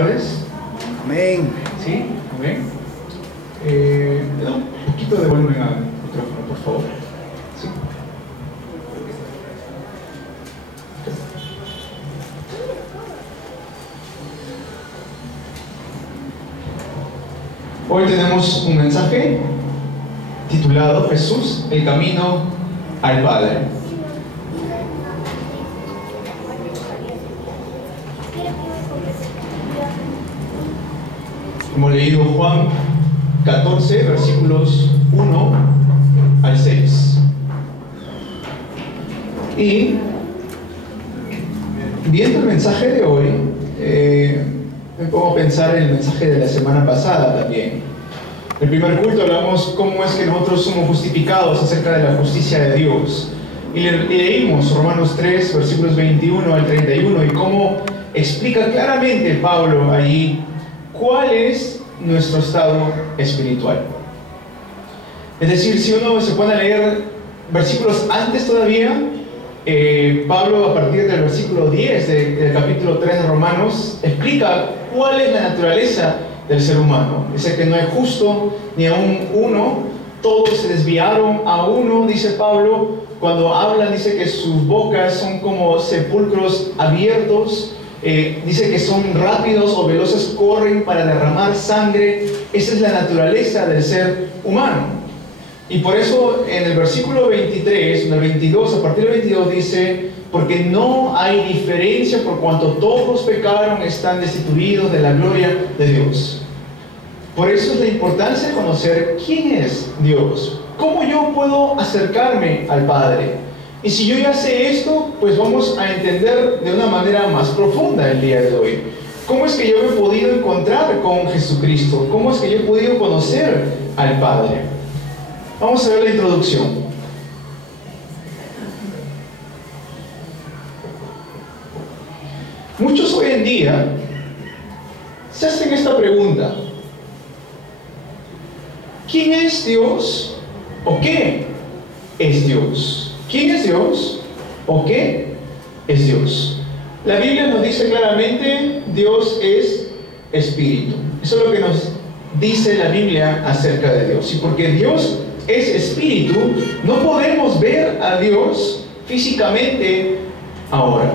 Amén. ¿Sí? Amén. Le da un poquito de volumen al micrófono, por favor. ¿Sí? Hoy tenemos un mensaje titulado Jesús, el camino al Padre. Hemos leído Juan 14, versículos 1 al 6. Y viendo el mensaje de hoy, me pongo a pensar en el mensaje de la semana pasada también. En el primer culto hablamos cómo es que nosotros somos justificados acerca de la justicia de Dios. Y leímos Romanos 3, versículos 21 al 31, y cómo explica claramente Pablo allí cuál es nuestro estado espiritual. Es decir, si uno se pone a leer versículos antes todavía, Pablo a partir del versículo 10 del capítulo 3 de Romanos explica cuál es la naturaleza del ser humano. Dice que no hay justo ni aún uno, todos se desviaron a uno, dice Pablo. Cuando hablan dice que sus bocas son como sepulcros abiertos. Dice que son rápidos o veloces, corren para derramar sangre. Esa es la naturaleza del ser humano. Y por eso en el versículo 23, en el 22, a partir del 22 dice: porque no hay diferencia por cuanto todos pecaron, están destituidos de la gloria de Dios. Por eso es la importancia de conocer quién es Dios. ¿Cómo yo puedo acercarme al Padre? Y si yo ya sé esto, pues vamos a entender de una manera más profunda el día de hoy. ¿Cómo es que yo me he podido encontrar con Jesucristo? ¿Cómo es que yo he podido conocer al Padre? Vamos a ver la introducción. Muchos hoy en día se hacen esta pregunta: ¿quién es Dios? ¿O qué es Dios? ¿Quién es Dios? ¿O qué es Dios? La Biblia nos dice claramente: Dios es espíritu. Eso es lo que nos dice la Biblia acerca de Dios. Y porque Dios es espíritu, no podemos ver a Dios físicamente ahora.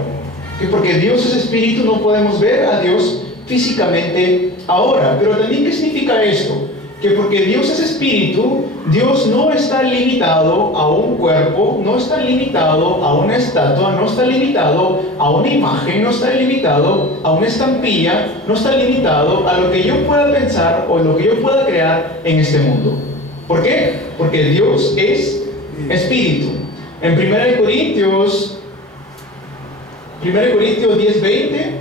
Que porque Dios es espíritu, no podemos ver a Dios físicamente ahora. Pero también, ¿qué significa esto? Que porque Dios es espíritu, Dios no está limitado a un cuerpo, no está limitado a una estatua, no está limitado a una imagen, no está limitado a una estampilla, no está limitado a lo que yo pueda pensar o lo que yo pueda crear en este mundo. ¿Por qué? Porque Dios es espíritu. En 1 Corintios 10:20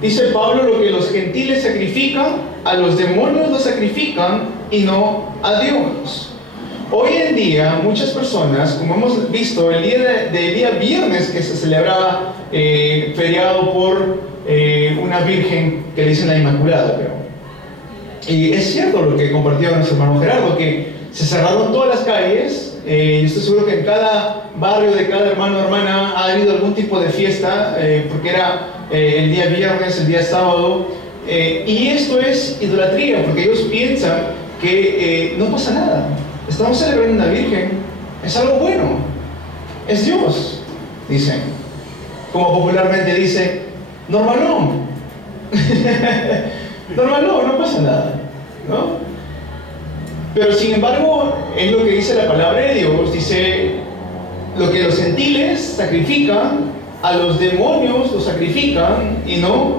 dice Pablo: lo que los gentiles sacrifican, a los demonios los sacrifican y no a Dios. Hoy en día muchas personas, como hemos visto el día viernes que se celebraba feriado por una virgen que le dicen la Inmaculada, y es cierto lo que compartió nuestro hermano Gerardo, que se cerraron todas las calles. Yo estoy seguro que en cada barrio de cada hermano o hermana ha habido algún tipo de fiesta, porque era el día viernes, el día sábado, y esto es idolatría, porque ellos piensan que no pasa nada. Estamos celebrando una virgen, es algo bueno, es Dios, dicen. Como popularmente dice, normalón. Normalón, no pasa nada, ¿no? Pero sin embargo, es lo que dice la palabra de Dios. Dice: lo que los gentiles sacrifican, a los demonios los sacrifican y no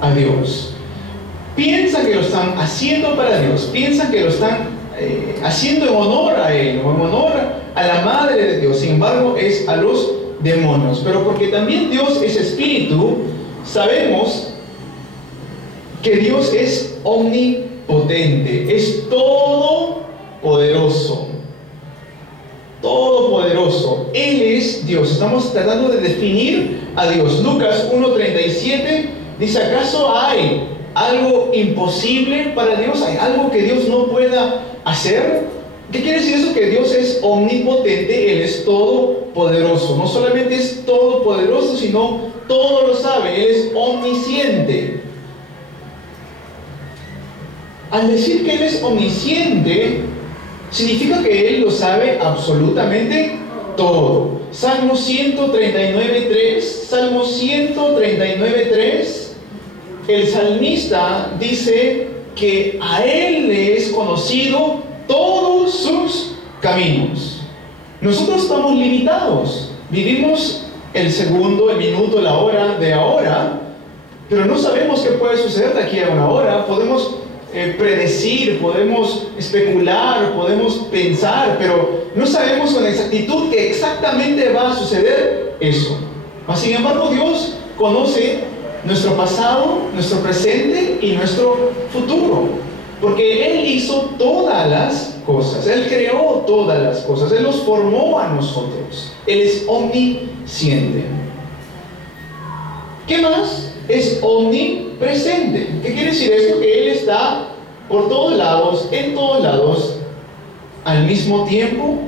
a Dios. Piensan que lo están haciendo para Dios, piensan que lo están haciendo en honor a Él, o en honor a la Madre de Dios. Sin embargo, es a los demonios. Pero porque también Dios es espíritu, sabemos que Dios es omnipotente, es todopoderoso. Todopoderoso. Él es Dios. Estamos tratando de definir a Dios. Lucas 1:37 dice: ¿acaso hay algo imposible para Dios? ¿Hay algo que Dios no pueda hacer? ¿Qué quiere decir eso? Que Dios es omnipotente, Él es todopoderoso. No solamente es todopoderoso, sino todo lo sabe. Él es omnisciente. Al decir que Él es omnisciente, significa que Él lo sabe absolutamente todo. Salmo 139.3, Salmo 139.3, el salmista dice que a Él le es conocido todos sus caminos. Nosotros estamos limitados, vivimos el segundo, el minuto, la hora de ahora, pero no sabemos qué puede suceder de aquí a una hora. Podemos predecir, podemos especular, podemos pensar, pero no sabemos con exactitud que exactamente va a suceder eso. Mas, sin embargo, Dios conoce nuestro pasado, nuestro presente y nuestro futuro, porque Él hizo todas las cosas, Él creó todas las cosas, Él nos formó a nosotros. Él es omnisciente. ¿Qué más? Es omnipresente. ¿Qué quiere decir esto? Que Él está por todos lados, en todos lados, al mismo tiempo.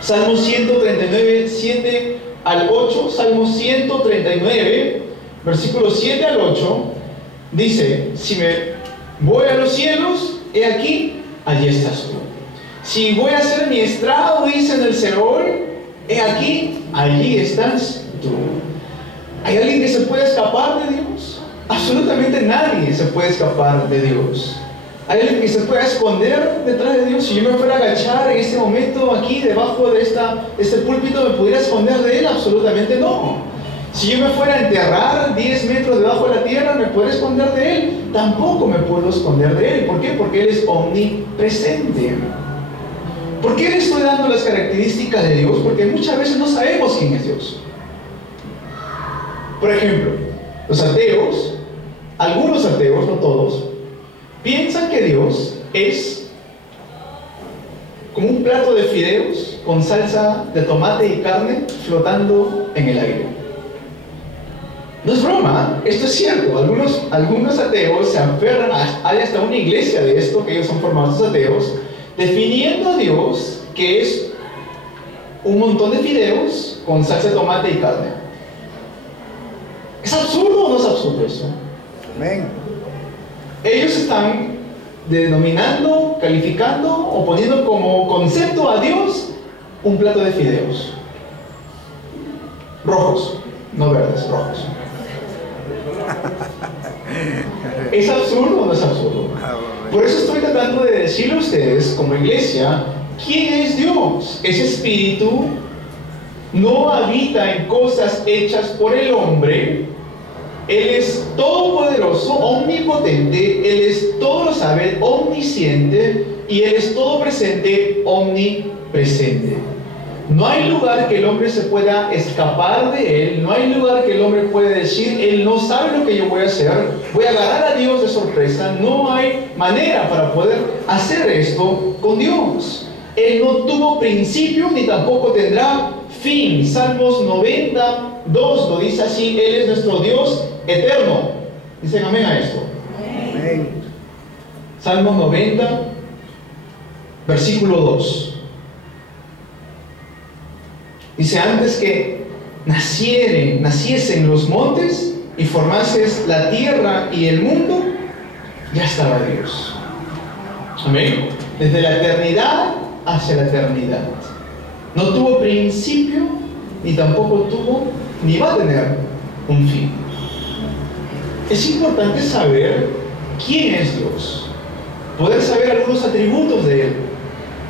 Salmo 139, 7 al 8, Salmo 139, versículos 7 al 8, dice: si me voy a los cielos, he aquí, allí estás tú. Si voy a hacer mi estrado, dice, en el Seol, he aquí, allí estás tú. ¿Hay alguien que se puede escapar de Dios? Absolutamente nadie se puede escapar de Dios. ¿Hay alguien que se pueda esconder detrás de Dios? Si yo me fuera a agachar en este momento aquí, debajo de este púlpito, ¿me pudiera esconder de Él? Absolutamente no. Si yo me fuera a enterrar 10 metros debajo de la tierra, ¿me puedo esconder de Él? Tampoco me puedo esconder de Él. ¿Por qué? Porque Él es omnipresente. ¿Por qué le estoy dando las características de Dios? Porque muchas veces no sabemos quién es Dios. Por ejemplo, los ateos, algunos ateos, no todos, piensan que Dios es como un plato de fideos con salsa de tomate y carne flotando en el aire. No es broma, esto es cierto. Algunos ateos se aferran, hay hasta una iglesia de esto, que ellos son formados ateos, definiendo a Dios que es un montón de fideos con salsa de tomate y carne. ¿Es absurdo o no es absurdo eso? Amén. Ellos están denominando, calificando o poniendo como concepto a Dios un plato de fideos. Rojos, no verdes, rojos. ¿Es absurdo o no es absurdo? Por eso estoy tratando de decirle a ustedes, como iglesia, ¿quién es Dios? Ese espíritu no habita en cosas hechas por el hombre. Él es todopoderoso, omnipotente, Él es todo lo sabe, omnisciente, y Él es todo presente, omnipresente. No hay lugar que el hombre se pueda escapar de Él, no hay lugar que el hombre pueda decir: Él no sabe lo que yo voy a hacer, voy a agarrar a Dios de sorpresa. No hay manera para poder hacer esto con Dios. Él no tuvo principio ni tampoco tendrá fin. Salmos 92 lo dice así: Él es nuestro Dios eterno. Dicen amén a esto. Amén. Salmos 90, versículo 2. Dice: antes que naciesen los montes y formases la tierra y el mundo, ya estaba Dios. Amén. Desde la eternidad hacia la eternidad. No tuvo principio, ni tampoco tuvo, ni va a tener un fin. Es importante saber quién es Dios, poder saber algunos atributos de Él,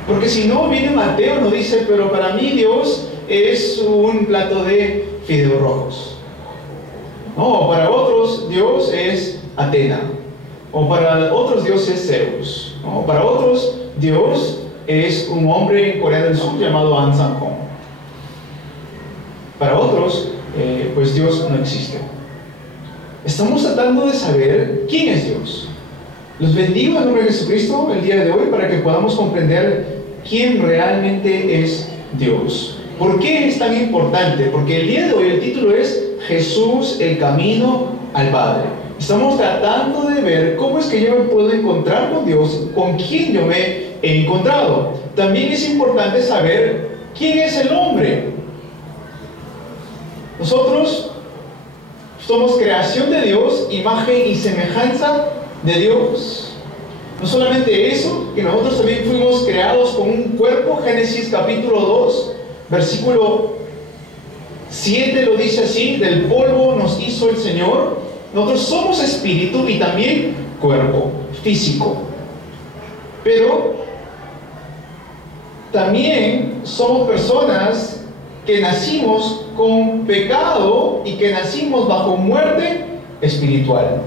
porque si no, viene Mateo y nos dice: pero para mí Dios es un plato de fideos rojos. No, para otros Dios es Atena, o para otros Dios es Zeus, ¿no? Para otros Dios es un hombre en Corea del Sur llamado An Sang-hong. Para otros, pues Dios no existe. Estamos tratando de saber quién es Dios. Los bendigo en nombre de Jesucristo el día de hoy para que podamos comprender quién realmente es Dios. ¿Por qué es tan importante? Porque el día de hoy el título es Jesús, el camino al Padre. Estamos tratando de ver cómo es que yo me puedo encontrar con Dios, con quién yo me he encontrado. También es importante saber quién es el hombre. Nosotros somos creación de Dios, imagen y semejanza de Dios. No solamente eso, que nosotros también fuimos creados con un cuerpo. Génesis capítulo 2, versículo 7 lo dice así: del polvo nos hizo el Señor. Nosotros somos espíritu y también cuerpo físico. Pero también somos personas que nacimos con pecado y que nacimos bajo muerte espiritual.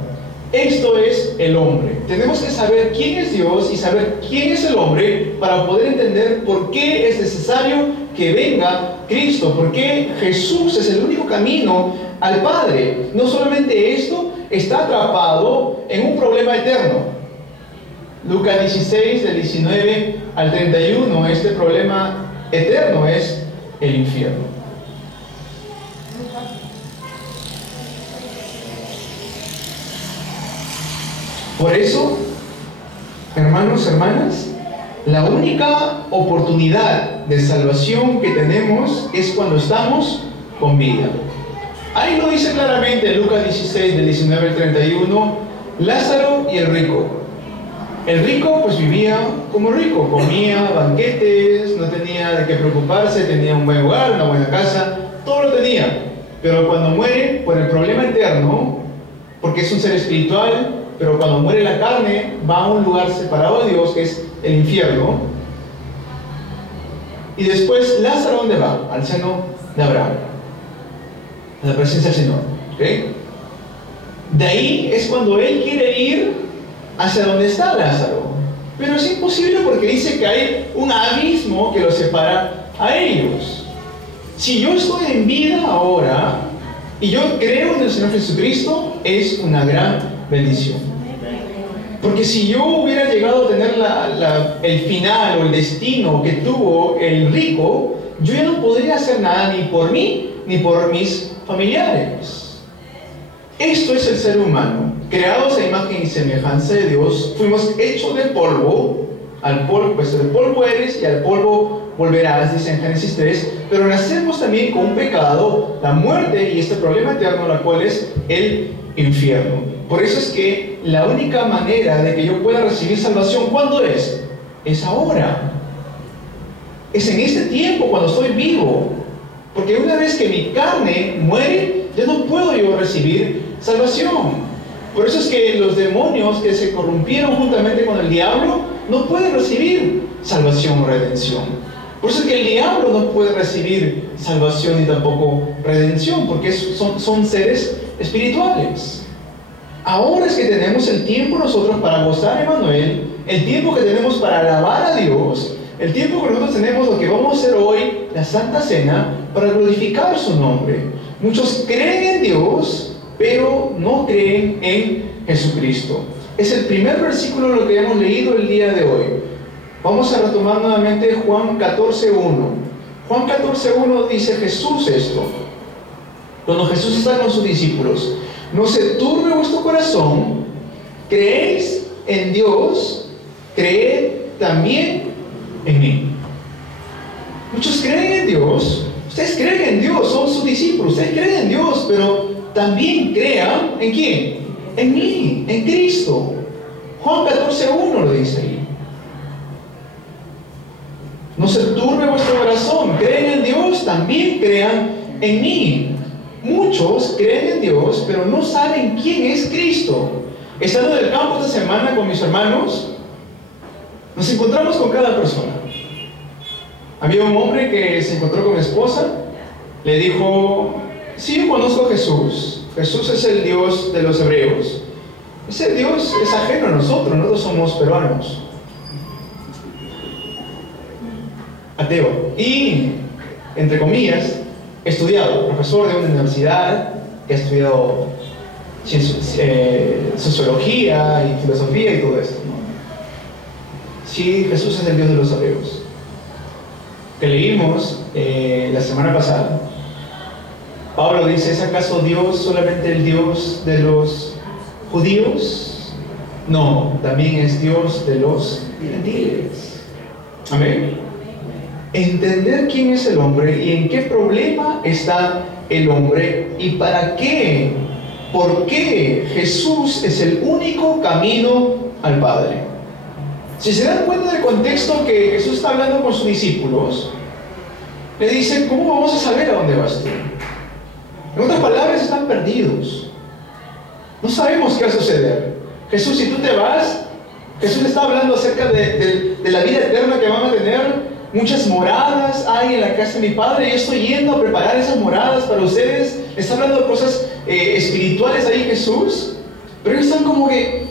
Esto es el hombre. Tenemos que saber quién es Dios y saber quién es el hombre para poder entender por qué es necesario que venga Cristo, por qué Jesús es el único camino al Padre. No solamente esto, está atrapado en un problema eterno. Lucas 16, del 19 al 31, este problema eterno es el infierno. Por eso, hermanos, hermanas, la única oportunidad de salvación que tenemos es cuando estamos con vida. Ahí lo dice claramente Lucas 16, del 19 al 31, Lázaro y el rico. El rico pues vivía como rico, comía banquetes, no tenía de qué preocuparse, tenía un buen hogar, una buena casa, todo lo tenía. Pero cuando muere por el problema eterno, porque es un ser espiritual, pero cuando muere la carne, va a un lugar separado de Dios, que es el infierno. Y después, ¿Lázaro dónde va? Al seno de Abraham, a la presencia del Señor. ¿Okay? De ahí es cuando él quiere ir hacia donde está Lázaro. Pero es imposible porque dice que hay un abismo que los separa a ellos. Si yo estoy en vida ahora y yo creo en el Señor Jesucristo, es una gran bendición. Porque si yo hubiera llegado a tener el final o el destino que tuvo el rico, yo ya no podría hacer nada ni por mí ni por mis familiares. Esto es el ser humano, creados a imagen y semejanza de Dios. Fuimos hechos de polvo, al polvo, pues del polvo eres y al polvo volverás, dice en Génesis 3, pero nacemos también con un pecado, la muerte y este problema eterno, la cual es el infierno. Por eso es que la única manera de que yo pueda recibir salvación, ¿cuándo es? Es ahora. Es en este tiempo, cuando estoy vivo. Porque una vez que mi carne muere, ya no puedo yo recibir salvación. Por eso es que los demonios que se corrompieron juntamente con el diablo no pueden recibir salvación o redención. Por eso es que el diablo no puede recibir salvación ni tampoco redención, porque son seres espirituales. Ahora es que tenemos el tiempo nosotros para gozar a Emmanuel, el tiempo que tenemos para alabar a Dios, el tiempo que nosotros tenemos, lo que vamos a hacer hoy, la Santa Cena, para glorificar su nombre. Muchos creen en Dios, pero no creen en Jesucristo. Es el primer versículo de lo que hemos leído el día de hoy. Vamos a retomar nuevamente Juan 14:1. Juan 14:1 dice Jesús esto. Cuando Jesús está con sus discípulos: no se turbe vuestro corazón, creéis en Dios, creed también en mí. Muchos creen en Dios, ustedes creen en Dios, son sus discípulos, ustedes creen en Dios, pero también crean ¿en quién? En mí, en Cristo. Juan 14:1 lo dice ahí. No se turbe vuestro corazón, creen en Dios, también crean en mí. Muchos creen en Dios, pero no saben quién es Cristo. Estando en el campo esta semana con mis hermanos, nos encontramos con cada persona. Había un hombre que se encontró con mi esposa, le dijo: sí, yo conozco a Jesús. Jesús es el Dios de los hebreos. Ese Dios es ajeno a nosotros somos peruanos. Ateo. Y, entre comillas, estudiado, profesor de una universidad, que ha estudiado sociología y filosofía y todo esto, ¿no? Sí, Jesús es el Dios de los hebreos. Que leímos la semana pasada. Pablo dice: ¿es acaso Dios solamente el Dios de los judíos? No, también es Dios de los gentiles. Amén. Entender quién es el hombre y en qué problema está el hombre y para qué, por qué Jesús es el único camino al Padre. Si se dan cuenta del contexto que Jesús está hablando con sus discípulos, le dice, ¿cómo vamos a saber a dónde vas tú? En otras palabras, están perdidos. No sabemos qué va a suceder. Jesús, si tú te vas, Jesús está hablando acerca de la vida eterna que van a tener. Muchas moradas hay en la casa de mi Padre. Yo estoy yendo a preparar esas moradas para ustedes. Está hablando de cosas espirituales ahí Jesús. Pero ellos están como que,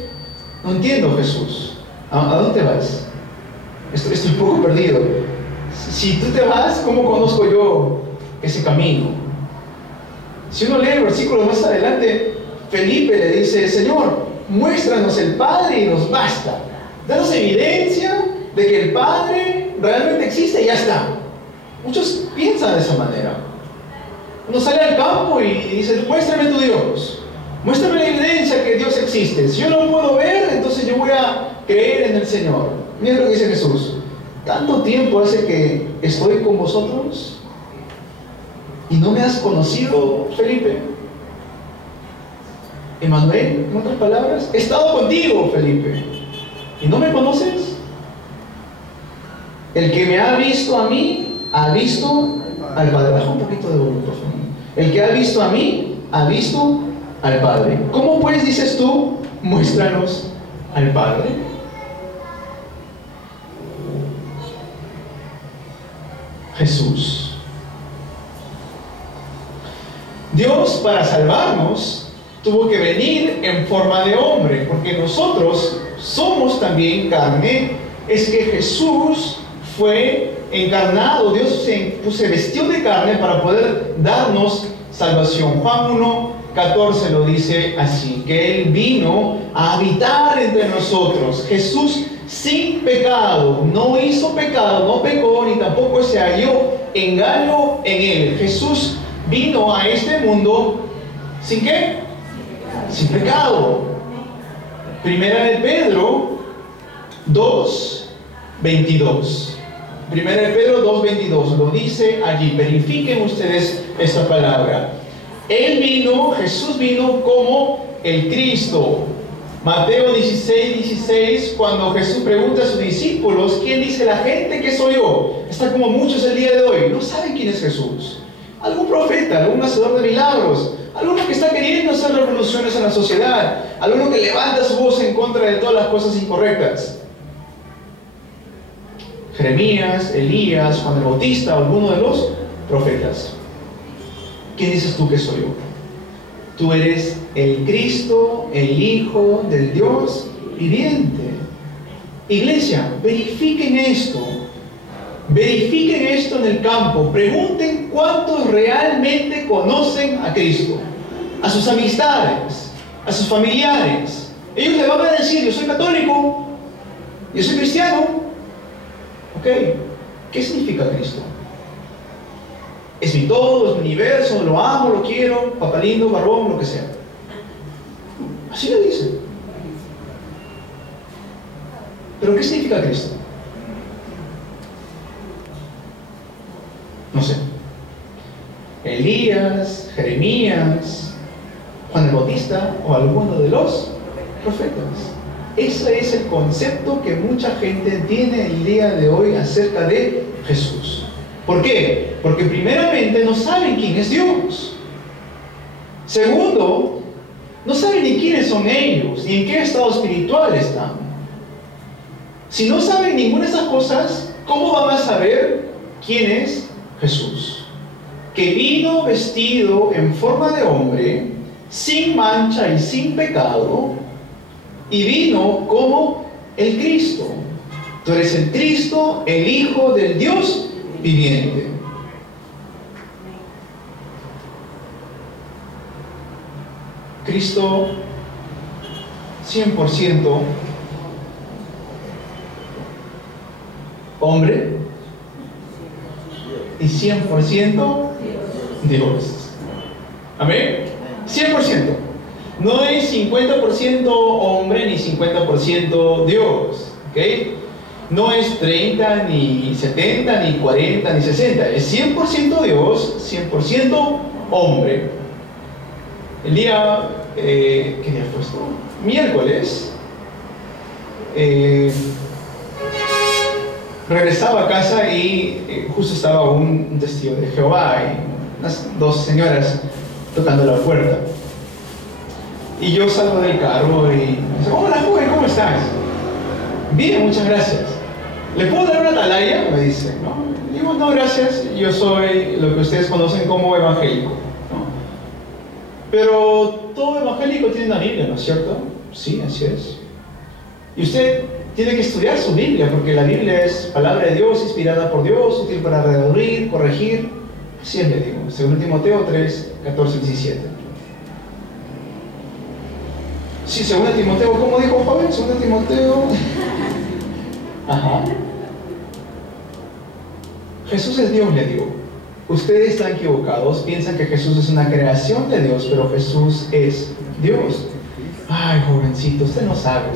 no entiendo, Jesús. ¿A dónde vas? Estoy un poco perdido. Si tú te vas, ¿cómo conozco yo ese camino? Si uno lee el versículo más adelante, Felipe le dice, Señor, muéstranos el Padre y nos basta. Danos evidencia de que el Padre realmente existe y ya está. Muchos piensan de esa manera. Uno sale al campo y dice, muéstrame tu Dios. Muéstrame la evidencia que Dios existe. Si yo no lo puedo ver, entonces yo voy a creer en el Señor. Mira lo que dice Jesús. ¿Tanto tiempo hace que estoy con vosotros y no me has conocido, Felipe? Emanuel, en otras palabras, he estado contigo, Felipe, y no me conoces. El que me ha visto a mí, ha visto al Padre. Baja un poquito de volumen, por favor. El que ha visto a mí, ha visto al Padre. ¿Cómo pues dices tú, muéstranos al Padre? Jesús. Dios, para salvarnos, tuvo que venir en forma de hombre, porque nosotros somos también carne. Es que Jesús fue encarnado, Dios se vestió de carne para poder darnos salvación. Juan 1:14 lo dice así, que Él vino a habitar entre nosotros. Jesús sin pecado, no hizo pecado, no pecó, ni tampoco se halló engaño en Él. Jesús vino a este mundo ¿sin qué? Sin pecado. Primera de Pedro 2:22. Primera de Pedro 2:22 lo dice allí. Verifiquen ustedes esta palabra. Jesús vino como el Cristo. Mateo 16:16, cuando Jesús pregunta a sus discípulos, ¿quién dice la gente que soy yo? Está como muchos el día de hoy, no saben quién es Jesús. Algún profeta, algún hacedor de milagros, alguno que está queriendo hacer revoluciones en la sociedad, alguno que levanta su voz en contra de todas las cosas incorrectas. Jeremías, Elías, Juan el Bautista, alguno de los profetas. ¿Quién dices tú que soy yo? Tú eres el Cristo, el Hijo del Dios viviente. Iglesia, verifiquen esto. Verifiquen esto en el campo. Pregunten cuántos realmente conocen a Cristo. A sus amistades, a sus familiares. Ellos le van a decir, yo soy católico, yo soy cristiano. Ok, ¿qué significa Cristo? Es mi todo, es mi universo, lo amo, lo quiero, papá lindo, barbón, lo que sea. Así lo dice. ¿Pero qué significa Cristo? No sé. Elías, Jeremías, Juan el Bautista o alguno de los profetas. Ese es el concepto que mucha gente tiene el día de hoy acerca de Jesús. ¿Por qué? Porque primeramente no saben quién es Dios. Segundo, no saben ni quiénes son ellos, ni en qué estado espiritual están. Si no saben ninguna de esas cosas, ¿cómo van a saber quién es Jesús? Que vino vestido en forma de hombre, sin mancha y sin pecado, y vino como el Cristo. Tú eres el Cristo, el Hijo del Dios viviente. Cristo 100% hombre y 100% Dios. Amén. 100%. No es 50% hombre ni 50% Dios. ¿Ok? No es 30, ni 70, ni 40, ni 60. Es 100% Dios, 100% hombre. El día, ¿qué día fue esto? Miércoles, regresaba a casa y justo estaba un testigo de Jehová y unas dos señoras tocando la puerta. Y yo salgo del carro y me dice, hola joven, ¿cómo estás? Bien, muchas gracias. ¿Le puedo dar una atalaya? Me dice, ¿no? Digo, no, gracias, yo soy lo que ustedes conocen como evangélico, ¿no? Pero todo evangélico tiene una Biblia, ¿no es cierto? Sí, así es. Y usted tiene que estudiar su Biblia, porque la Biblia es palabra de Dios, inspirada por Dios, útil para redarguir, corregir. Así es, le digo, según Timoteo 3, 14, 17. Sí, según Timoteo, ¿cómo dijo joven? Según Timoteo. Ajá. Jesús es Dios, le digo. Ustedes están equivocados, piensan que Jesús es una creación de Dios, pero Jesús es Dios. Ay, jovencito, usted no sabe,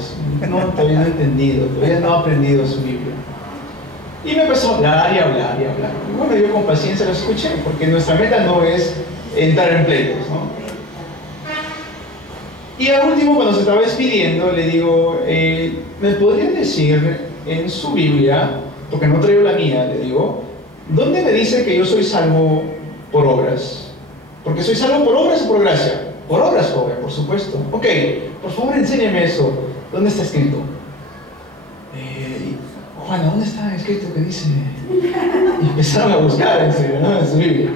todavía no ha entendido, todavía no ha aprendido su Biblia. Y me empezó a hablar y hablar y hablar. Y bueno, yo con paciencia lo escuché, porque nuestra meta no es entrar en pleitos, ¿no? Y al último, cuando se estaba despidiendo, le digo, ¿me podría decir en su Biblia, porque no traigo la mía, le digo, ¿dónde me dice que yo soy salvo por obras? Porque soy salvo por obras o por gracia. Por obras, joven, por supuesto. Ok, por favor enséñeme eso. ¿Dónde está escrito? Juana, ¿dónde está escrito que dice? Y empezaron a buscar en serio, ¿no? En su Biblia.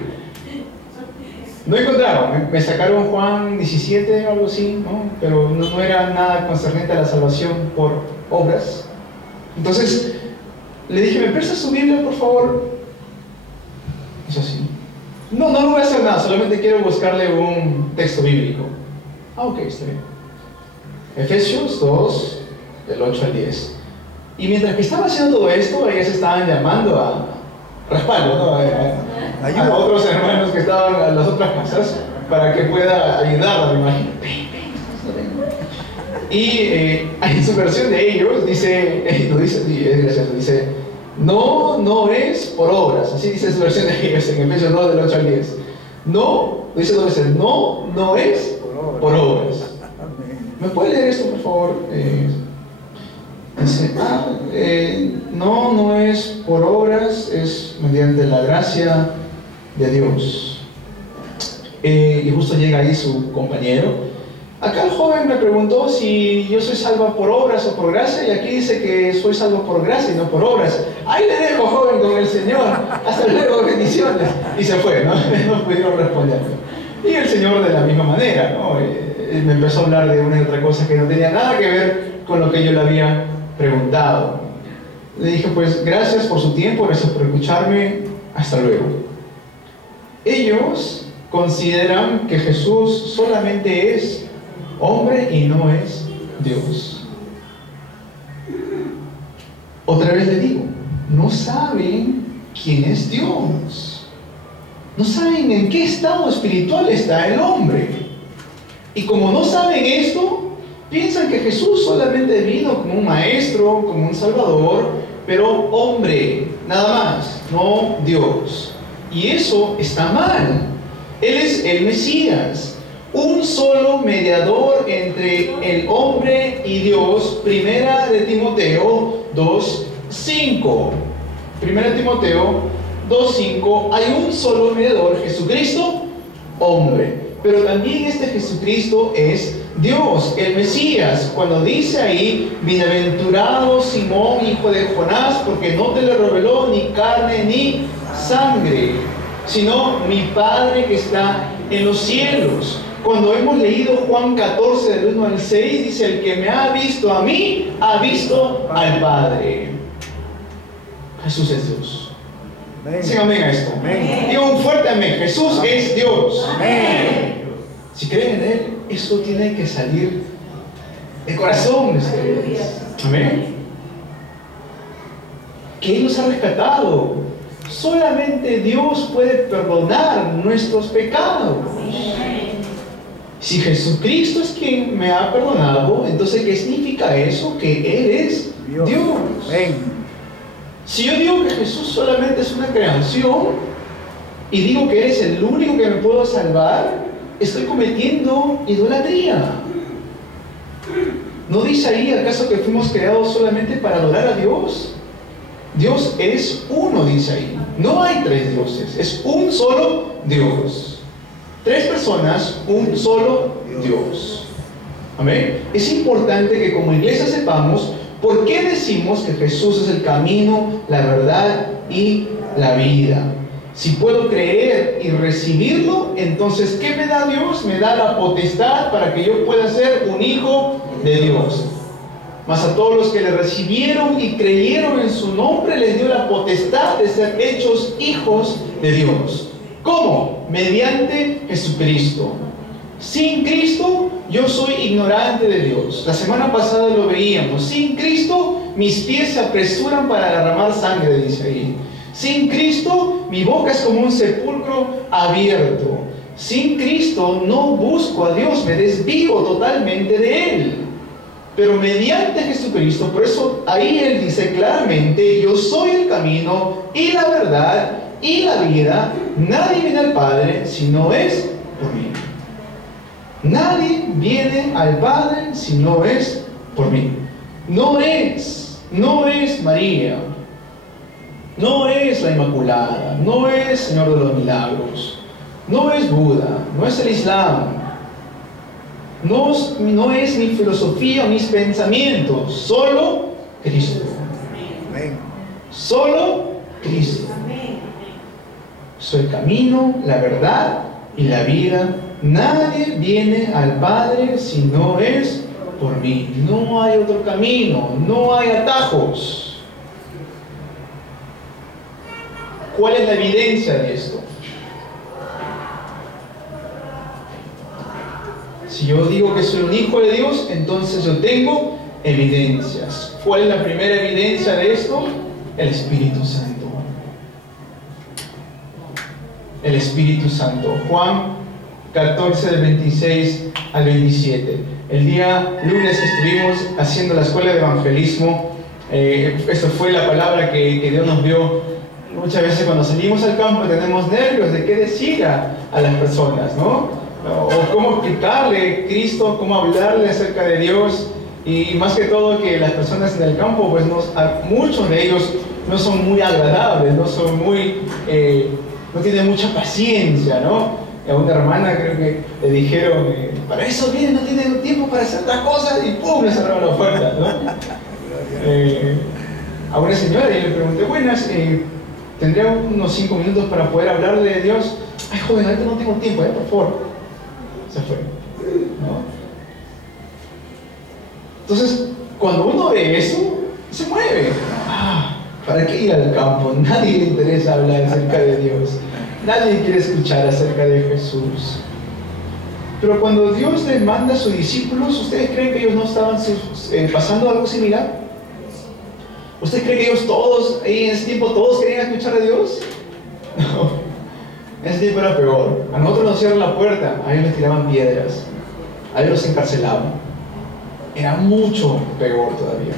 No encontraron, me sacaron Juan 17 o algo así, ¿no? Pero no era nada concerniente a la salvación por obras. Entonces le dije, ¿me prestas su Biblia, por favor? Es así. No voy a hacer nada, solamente quiero buscarle un texto bíblico. Ah, ok, está bien. Efesios 2, del 8 al 10. Y mientras que estaba haciendo todo esto, ellas estaban llamando a respaldo, ¿no? A otros hermanos que estaban en las otras casas para que pueda ayudarla, me imagino. Y en su versión de ellos dice, lo dice, y es gracioso, dice, no es por obras. Así dice su versión de ellos en Efesios 2 del 8 al 10. No, dice dos veces, no es por obras. ¿Me puede leer esto, por favor? Dice, no es por obras, es mediante la gracia de Dios. Y justo llega ahí su compañero. Acá el joven me preguntó si yo soy salvo por obras o por gracia, y aquí dice que soy salvo por gracia y no por obras. Ahí le dejo, joven, con el Señor. Hasta luego, bendiciones. Y se fue, ¿no? No pudieron responder. Y el Señor de la misma manera, ¿no? Me empezó a hablar de una y otra cosa que no tenía nada que ver con lo que yo le había preguntado. Le dije, pues gracias por su tiempo, gracias por escucharme, hasta luego. Ellos consideran que Jesús solamente es hombre y no es Dios. Otra vez le digo, no saben quién es Dios. No saben en qué estado espiritual está el hombre. Y como no saben esto, piensan que Jesús solamente vino como un maestro, como un salvador, pero hombre, nada más, no Dios. Y eso está mal. Él es el Mesías, un solo mediador entre el hombre y Dios. Primera de Timoteo 2:5. Primera de Timoteo 2:5. Hay un solo mediador, Jesucristo, hombre. Pero también este Jesucristo es Dios, el Mesías. Cuando dice ahí, bienaventurado Simón, hijo de Jonás, porque no te le reveló ni carne ni sangre, sino mi Padre que está en los cielos. Cuando hemos leído Juan 14, del 1 al 6, dice, el que me ha visto a mí, ha visto al Padre. Jesús es Dios. Dicen amén a esto. Digo un fuerte amén. Jesús es Dios. Amén. Si creen en Él, eso tiene que salir del corazón de ustedes. Amén. Que Él nos ha rescatado. Solamente Dios puede perdonar nuestros pecados. Si Jesucristo es quien me ha perdonado, entonces ¿qué significa eso? Que Él es Dios. Amén. Si yo digo que Jesús solamente es una creación y digo que Él es el único que me puede salvar, estoy cometiendo idolatría. ¿No dice ahí acaso que fuimos creados solamente para adorar a Dios? Dios es uno, dice ahí. No hay tres dioses, es un solo Dios. Tres personas, un solo Dios. Amén. Es importante que como iglesia sepamos por qué decimos que Jesús es el camino, la verdad y la vida. Si puedo creer y recibirlo, entonces ¿qué me da Dios? Me da la potestad para que yo pueda ser un hijo de Dios. Mas a todos los que le recibieron y creyeron en su nombre, les dio la potestad de ser hechos hijos de Dios. ¿Cómo? Mediante Jesucristo. Sin Cristo, yo soy ignorante de Dios. La semana pasada lo veíamos. Sin Cristo, mis pies se apresuran para derramar sangre, dice ahí. Sin Cristo, mi boca es como un sepulcro abierto. Sin Cristo, no busco a Dios, me desvío totalmente de Él. Pero mediante Jesucristo, por eso ahí Él dice claramente, yo soy el camino y la verdad y la vida. Nadie viene al Padre si no es por mí. Nadie viene al Padre si no es por mí. No es María, no es la Inmaculada, no es Señor de los Milagros, no es Buda, no es el Islam, no es mi filosofía o mis pensamientos, solo Cristo. Amén. Solo Cristo. Soy el camino, la verdad y la vida. Nadie viene al Padre si no es por mí. No hay otro camino, no hay atajos. ¿Cuál es la evidencia de esto? Si yo digo que soy un hijo de Dios, entonces yo tengo evidencias. ¿Cuál es la primera evidencia de esto? El Espíritu Santo. El Espíritu Santo. Juan 14, del 26 al 27. El día lunes estuvimos haciendo la escuela de evangelismo. Esto fue la palabra que Dios nos dio. Muchas veces cuando salimos al campo tenemos nervios de qué decir a las personas, ¿no? O cómo explicarle Cristo, cómo hablarle acerca de Dios. Y más que todo que las personas en el campo, pues muchos de ellos no son muy agradables, no son muy... no tienen mucha paciencia, ¿no? A una hermana creo que le dijeron, para eso viene, no tiene tiempo para hacer otras cosas, y ¡pum! Le cerraron la puerta, ¿no? A una señora y le pregunté, buenas, ¿tendría unos 5 minutos para poder hablarle de Dios? Ay, joven, ahorita no tengo tiempo, por favor. Se fue, ¿no? Entonces, cuando uno ve eso, se mueve. ¿Para qué ir al campo? Nadie le interesa hablar acerca de Dios. Nadie quiere escuchar acerca de Jesús. Pero cuando Dios les manda a sus discípulos, ¿ustedes creen que ellos no estaban pasando algo similar? ¿Ustedes creen que ellos todos, ahí en ese tiempo, todos querían escuchar a Dios? No. En ese tiempo era peor. A nosotros nos cierran la puerta, a ellos les tiraban piedras, a ellos los encarcelaban. Era mucho peor todavía.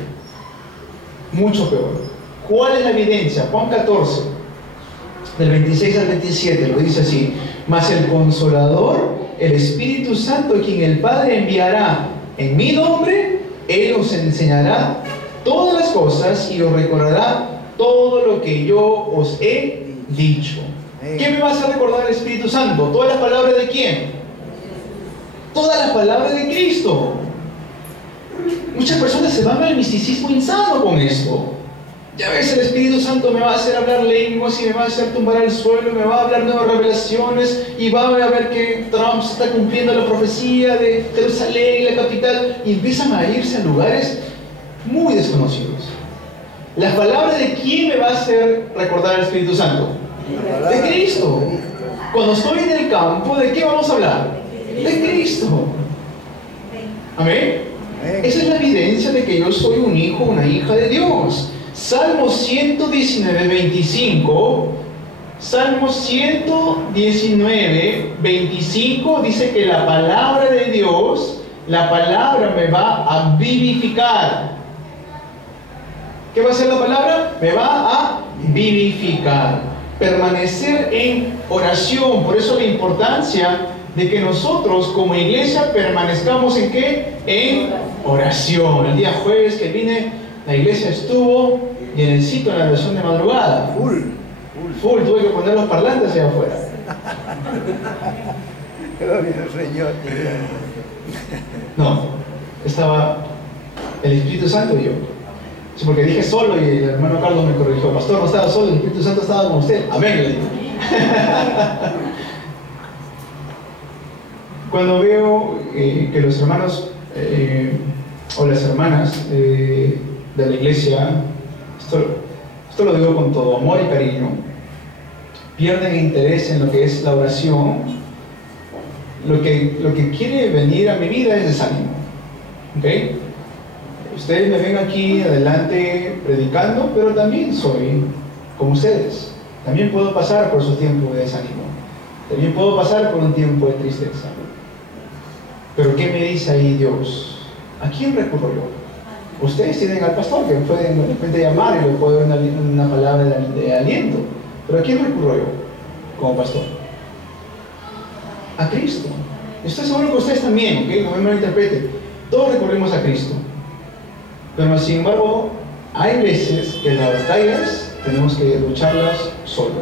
Mucho peor. ¿Cuál es la evidencia? Juan 14, del 26 al 27, lo dice así: mas el Consolador, el Espíritu Santo, quien el Padre enviará en mi nombre, Él os enseñará todas las cosas y os recordará todo lo que yo os he dicho. ¿Qué me va a hacer recordar el Espíritu Santo? ¿Todas las palabras de quién? Todas las palabras de Cristo. Muchas personas se van al misticismo insano con esto. Ya ves, el Espíritu Santo me va a hacer hablar lenguas y me va a hacer tumbar al suelo, me va a hablar nuevas revelaciones y va a ver que Trump está cumpliendo la profecía de Jerusalén, la capital, y empiezan a irse a lugares muy desconocidos. ¿Las palabras de quién me va a hacer recordar al Espíritu Santo? De Cristo. Cuando estoy en el campo, ¿de qué vamos a hablar? De Cristo. Amén. Esa es la evidencia de que yo soy un hijo, una hija de Dios. Salmo 119, 25. Salmo 119, 25 dice que la palabra de Dios, la palabra me va a vivificar. ¿Qué va a hacer la palabra? Me va a vivificar. Permanecer en oración. Por eso la importancia de que nosotros como iglesia permanezcamos ¿en qué? En oración. El día jueves que vine, la iglesia estuvo y en el sitio en la versión de madrugada. Full, tuve que poner los parlantes allá afuera. Gloria al Señor. No, estaba el Espíritu Santo y yo. Sí, porque dije solo y el hermano Carlos me corrigió. Pastor, no estaba solo, el Espíritu Santo estaba con usted. Amén, le digo. Cuando veo que los hermanos o las hermanas de la iglesia, esto lo digo con todo amor y cariño, pierden interés en lo que es la oración, lo que quiere venir a mi vida es desánimo. ¿Okay? Ustedes me ven aquí adelante predicando, pero también soy como ustedes. También puedo pasar por su tiempo de desánimo. También puedo pasar por un tiempo de tristeza. Pero ¿qué me dice ahí Dios? ¿A quién recurro yo? Ustedes tienen al pastor que pueden de repente llamar y le puedo dar una palabra de aliento. Pero ¿a quién recurro yo como pastor? A Cristo. Estoy seguro que ustedes también, ¿ok? No me malinterpreten. Todos recurrimos a Cristo. Pero sin embargo, hay veces que las batallas tenemos que lucharlas solos.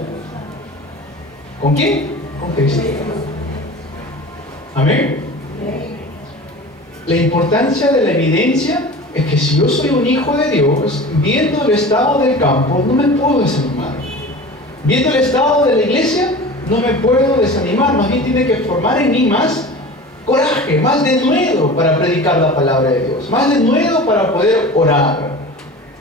¿Con quién? Con Cristo. Amén. La importancia de la evidencia es que si yo soy un hijo de Dios, viendo el estado del campo, no me puedo desanimar. Viendo el estado de la iglesia, no me puedo desanimar. Más bien tiene que formar en mí más coraje, más denuedo para predicar la palabra de Dios, más denuedo para poder orar.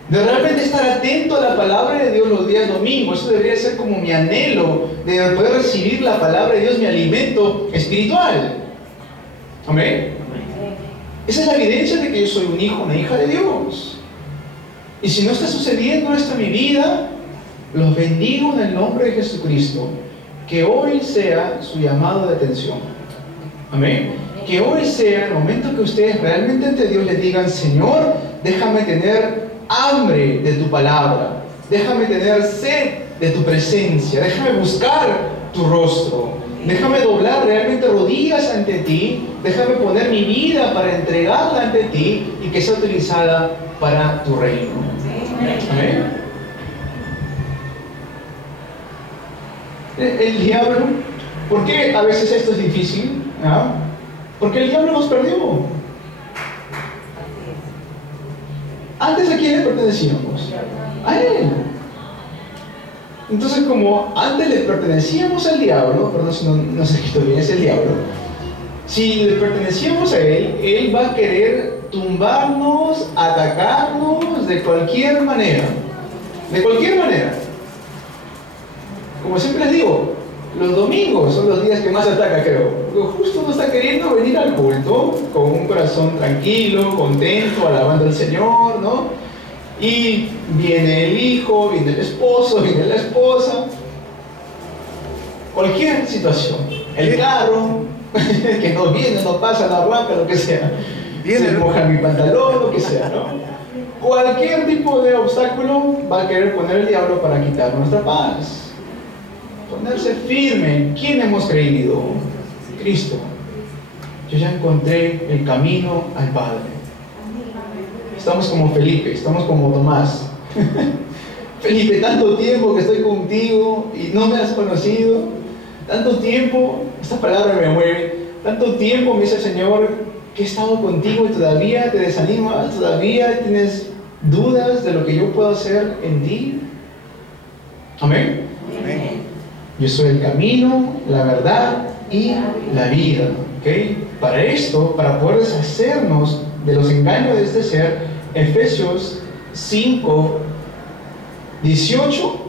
De repente estar atento a la palabra de Dios los días domingos, eso debería ser como mi anhelo de poder recibir la palabra de Dios, mi alimento espiritual. Amén. Esa es la evidencia de que yo soy un hijo, una hija de Dios. Y si no está sucediendo esto en mi vida, los bendigo en el nombre de Jesucristo. Que hoy sea su llamado de atención. Amén. Que hoy sea el momento que ustedes realmente ante Dios le digan: Señor, déjame tener hambre de tu palabra, déjame tener sed de tu presencia, déjame buscar tu rostro, déjame doblar realmente rodillas ante ti, déjame poner mi vida para entregarla ante ti y que sea utilizada para tu reino. Amén. El diablo, ¿por qué a veces esto es difícil? ¿Ah? Porque el diablo nos perdió. Antes, ¿a quién le pertenecíamos? A él. Entonces, como antes le pertenecíamos al diablo, perdón, no sé qué bien, es el diablo. Si le pertenecíamos a él va a querer tumbarnos, atacarnos de cualquier manera. De cualquier manera. Como siempre les digo, los domingos son los días que más ataca, creo. Porque justo no está queriendo venir al culto con un corazón tranquilo, contento, alabando al Señor, ¿no? Y viene el hijo, viene el esposo, viene la esposa. Cualquier situación. El carro, que no viene, no pasa, no arranca, lo que sea. Se moja mi pantalón, lo que sea, ¿no? Cualquier tipo de obstáculo va a querer poner el diablo para quitar nuestra paz. Ponerse firme. ¿Quién hemos creído? Cristo. Yo ya encontré el camino al Padre. Estamos como Felipe, estamos como Tomás. Felipe, tanto tiempo que estoy contigo y no me has conocido. Tanto tiempo, esta palabra me mueve. Tanto tiempo, me dice el Señor, que he estado contigo y todavía te desanimas, todavía tienes dudas de lo que yo puedo hacer en ti. Amén. Amén. Yo soy el camino, la verdad y la vida. ¿Okay? Para esto, para poder deshacernos de los engaños de este ser, Efesios 5, 18,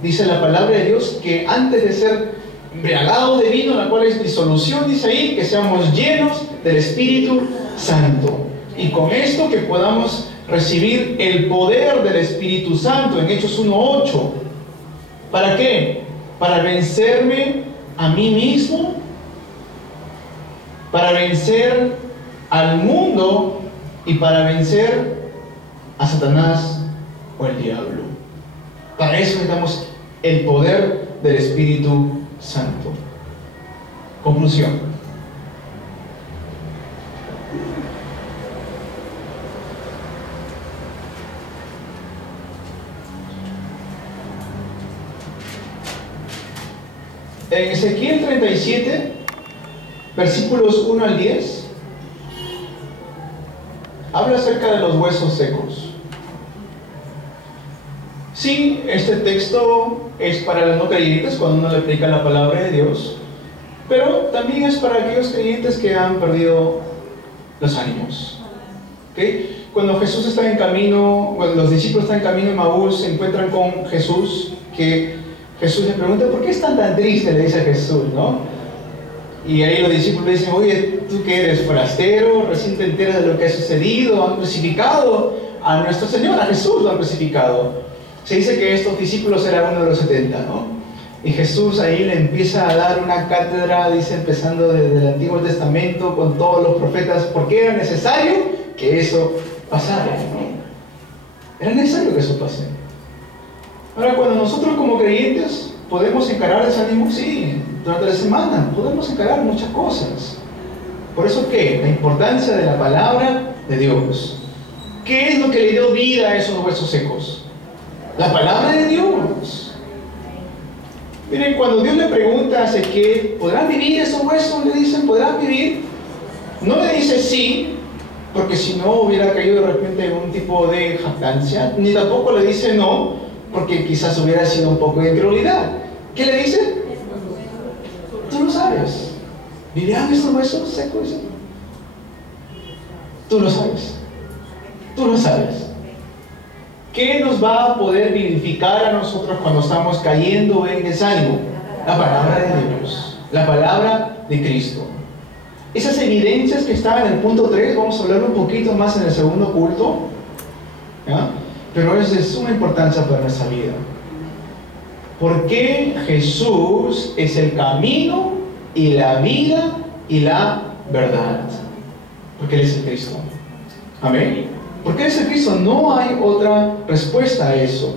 dice la palabra de Dios que antes de ser embriagados de vino, la cual es disolución, dice ahí, que seamos llenos del Espíritu Santo. Y con esto que podamos recibir el poder del Espíritu Santo en Hechos 1:8. ¿Para qué? Para vencerme a mí mismo, para vencer al mundo y para vencer a Satanás o el diablo. Para eso necesitamos el poder del Espíritu Santo. Conclusión. En Ezequiel 37, versículos 1 al 10, habla acerca de los huesos secos. Sí, este texto es para los no creyentes cuando uno le predica la palabra de Dios, pero también es para aquellos creyentes que han perdido los ánimos. ¿Okay? Cuando Jesús está en camino, cuando los discípulos están en camino en Maús, se encuentran con Jesús, que Jesús le pregunta, ¿por qué están tan tristes? Le dice a Jesús, ¿no? Y ahí los discípulos le dicen, oye, ¿tú que eres forastero? Recién te enteras de lo que ha sucedido, han crucificado a nuestro Señor, a Jesús lo han crucificado. Se dice que estos discípulos eran uno de los 70, ¿no? Y Jesús ahí le empieza a dar una cátedra, dice, empezando desde el Antiguo Testamento, con todos los profetas, porque era necesario que eso pasara, ¿no? Era necesario que eso pase. Ahora, cuando nosotros como creyentes podemos encarar desánimo, sí, durante la semana podemos encarar muchas cosas. Por eso, ¿qué? La importancia de la palabra de Dios. ¿Qué es lo que le dio vida a esos huesos secos? La palabra de Dios. Miren, cuando Dios le pregunta a Ezequiel, ¿podrán vivir esos huesos? Le dicen, ¿podrán vivir? No le dice sí, porque si no hubiera caído de repente en un tipo de jactancia, ni tampoco le dice no, porque quizás hubiera sido un poco de incredulidad. ¿Qué le dice? Tú lo sabes. ¿Vivirán esos huesos secos? Tú lo sabes. Tú lo sabes. ¿Qué nos va a poder vivificar a nosotros cuando estamos cayendo en desánimo? La palabra de Dios, la palabra de Cristo. Esas evidencias que están en el punto 3, vamos a hablar un poquito más en el segundo culto, ¿ya? Pero es de suma importancia para nuestra vida. ¿Por qué Jesús es el camino y la vida y la verdad? Porque Él es el Cristo. Amén. Porque es el Cristo, no hay otra respuesta a eso.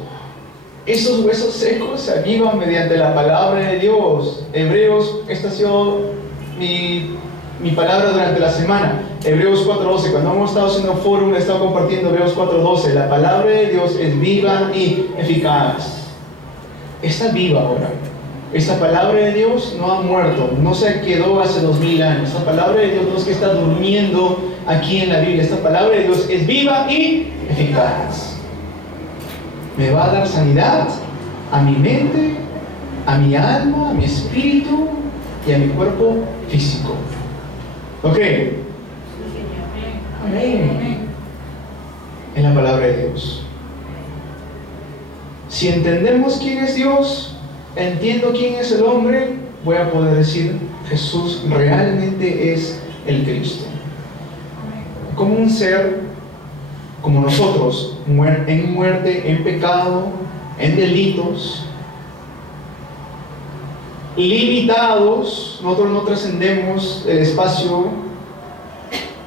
Esos huesos secos se avivan mediante la palabra de Dios. Hebreos, esta ha sido mi palabra durante la semana. Hebreos 4:12, cuando hemos estado haciendo foro, he estado compartiendo Hebreos 4:12. La palabra de Dios es viva y eficaz. Está viva ahora. Esta palabra de Dios no ha muerto, no se quedó hace 2000 años. Esta palabra de Dios no es que está durmiendo aquí en la Biblia. Esta palabra de Dios es viva y eficaz. Me va a dar sanidad a mi mente, a mi alma, a mi espíritu y a mi cuerpo físico. ¿Ok? Amén. En la palabra de Dios. Si entendemos quién es Dios, entiendo quién es el hombre, voy a poder decir, Jesús realmente es el Cristo. Como un ser como nosotros, en muerte, en pecado, en delitos, limitados. Nosotros no trascendemos el espacio,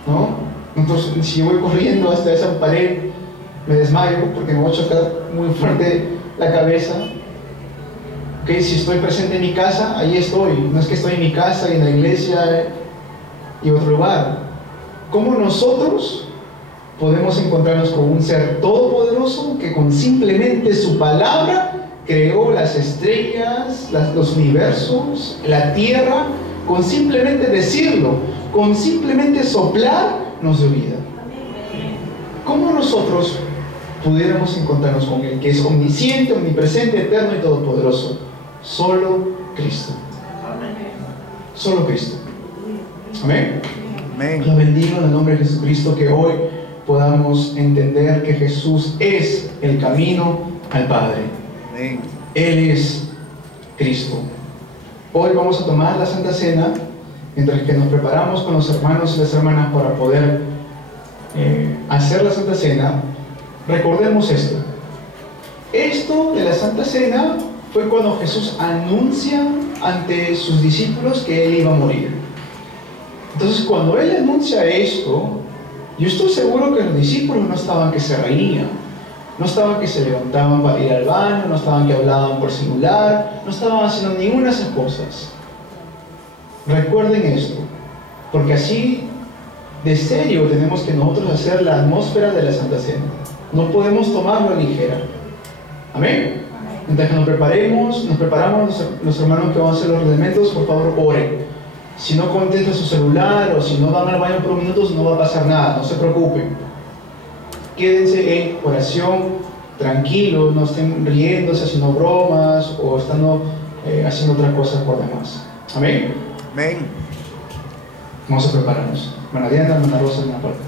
¿no? Nosotros, si yo voy corriendo hasta esa pared, me desmayo porque me voy a chocar muy fuerte la cabeza. Okay, si estoy presente en mi casa, ahí estoy. No es que estoy en mi casa y en la iglesia y otro lugar. ¿Cómo nosotros podemos encontrarnos con un ser todopoderoso que con simplemente su palabra creó las estrellas, los universos, la tierra? Con simplemente decirlo, con simplemente soplar, nos dio vida. ¿Cómo nosotros pudiéramos encontrarnos con Él, que es omnisciente, omnipresente, eterno y todopoderoso? Solo Cristo. Solo Cristo. Amén. Amén. Lo bendigo en el nombre de Jesucristo, que hoy podamos entender que Jesús es el camino al Padre. Amén. Él es Cristo. Hoy vamos a tomar la Santa Cena, mientras que nos preparamos con los hermanos y las hermanas para poder hacer la Santa Cena. Recordemos esto. Esto de la Santa Cena fue cuando Jesús anuncia ante sus discípulos que Él iba a morir. Entonces, cuando Él anuncia esto, yo estoy seguro que los discípulos no estaban que se reían, no estaban que se levantaban para ir al baño, no estaban que hablaban por celular, no estaban haciendo ninguna de esas cosas. Recuerden esto, porque así de serio tenemos que nosotros hacer la atmósfera de la Santa Cena. No podemos tomarlo a ligera. Amén. Mientras que nos preparamos los hermanos que van a hacer los elementos, por favor oren. Si no contesta su celular o si no van al baño por unos minutos, no va a pasar nada, no se preocupen. Quédense en oración, tranquilos, no estén riéndose, haciendo bromas o estando haciendo otras cosas por demás. Amén. Amén. Vamos a prepararnos. Hermana Diana, hermana Rosa, en la puerta.